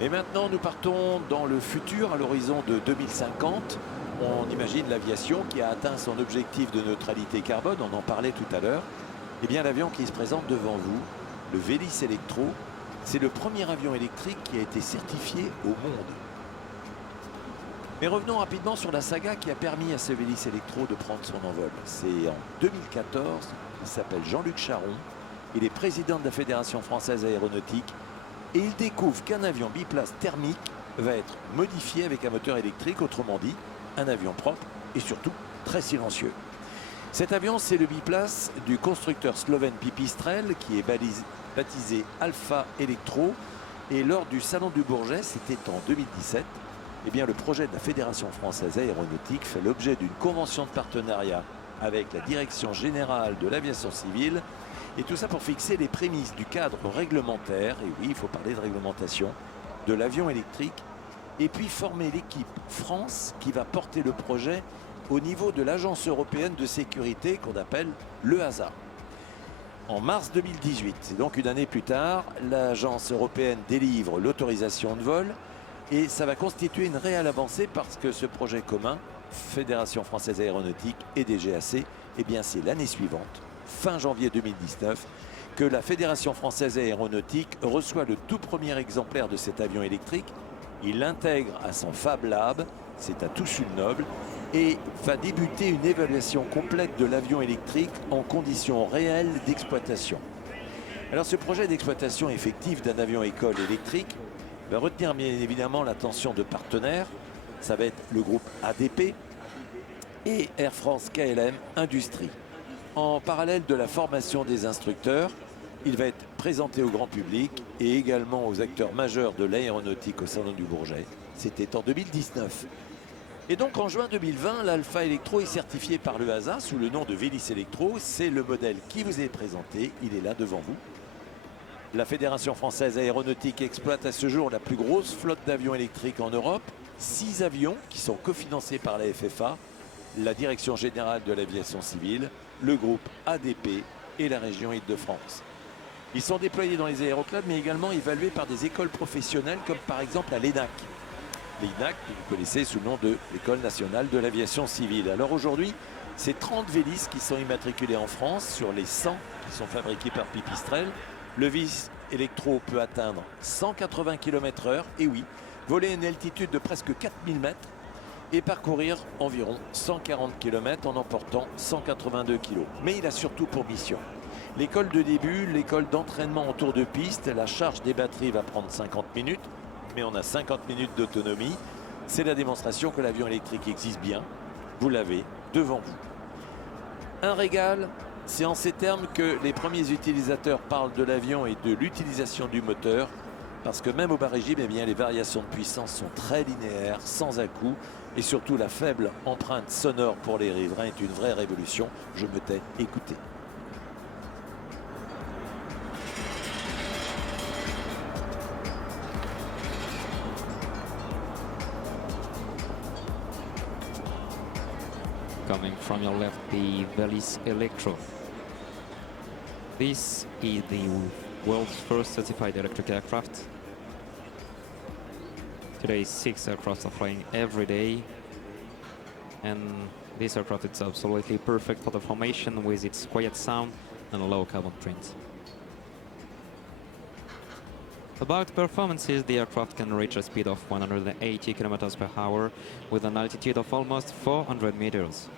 Et maintenant, nous partons dans le futur, à l'horizon de 2050. On imagine l'aviation qui a atteint son objectif de neutralité carbone, on en parlait tout à l'heure. Eh bien, l'avion qui se présente devant vous, le Vélis Electro, c'est le premier avion électrique qui a été certifié au monde. Mais revenons rapidement sur la saga qui a permis à ce Vélis Electro de prendre son envol. C'est en 2014, il s'appelle Jean-Luc Charon, il est président de la Fédération française aéronautique et il découvre qu'un avion biplace thermique va être modifié avec un moteur électrique, autrement dit, un avion propre et surtout très silencieux. Cet avion, c'est le biplace du constructeur slovène Pipistrel qui est baptisé Alpha Electro. Et lors du Salon du Bourget, c'était en 2017, eh bien, le projet de la Fédération française aéronautique fait l'objet d'une convention de partenariat avec la Direction générale de l'aviation civile. Et tout ça pour fixer les prémices du cadre réglementaire, et oui, il faut parler de réglementation, de l'avion électrique, et puis former l'équipe France qui va porter le projet au niveau de l'Agence européenne de sécurité qu'on appelle l'EASA. En mars 2018, c'est donc une année plus tard, l'Agence européenne délivre l'autorisation de vol et ça va constituer une réelle avancée parce que ce projet commun, Fédération française aéronautique et DGAC, eh bien c'est l'année suivante, fin janvier 2019, que la Fédération française aéronautique reçoit le tout premier exemplaire de cet avion électrique. Il l'intègre à son Fab Lab, c'est à Toussus-le-Noble, et va débuter une évaluation complète de l'avion électrique en conditions réelles d'exploitation. Alors ce projet d'exploitation effective d'un avion école électrique va retenir bien évidemment l'attention de partenaires. Ça va être le groupe ADP et Air France KLM Industrie. En parallèle de la formation des instructeurs, il va être présenté au grand public et également aux acteurs majeurs de l'aéronautique au Salon du Bourget. C'était en 2019. Et donc en juin 2020, l'Alpha Electro est certifié par l'EASA sous le nom de Vélis Electro. C'est le modèle qui vous est présenté, il est là devant vous. La Fédération française aéronautique exploite à ce jour la plus grosse flotte d'avions électriques en Europe. 6 avions qui sont cofinancés par la FFA, la Direction générale de l'aviation civile, le groupe ADP et la région Île-de-France. Ils sont déployés dans les aéroclubs mais également évalués par des écoles professionnelles comme par exemple à l'ENAC. L'ENAC, que vous connaissez sous le nom de l'École nationale de l'aviation civile. Alors aujourd'hui, c'est 30 Vélis qui sont immatriculés en France sur les 100 qui sont fabriqués par Pipistrel. Le Vélis Electro peut atteindre 180 km/h, et oui, voler à une altitude de presque 4000 mètres et parcourir environ 140 km en emportant 182 kg. Mais il a surtout pour mission l'école de début, l'école d'entraînement en tour de piste. La charge des batteries va prendre 50 minutes, mais on a 50 minutes d'autonomie. C'est la démonstration que l'avion électrique existe bien. Vous l'avez devant vous. Un régal, c'est en ces termes que les premiers utilisateurs parlent de l'avion et de l'utilisation du moteur, parce que même au bas régime, eh bien, les variations de puissance sont très linéaires, sans à-coups, et surtout la faible empreinte sonore pour les riverains est une vraie révolution. Je me tais, écoutez. Coming from your left, the Vélis Electro. This is the world's first certified electric aircraft. Today 6 aircraft are flying every day, and this aircraft is absolutely perfect for the formation with its quiet sound and low carbon print. About performances, the aircraft can reach a speed of 180 km/h with an altitude of almost 400 meters.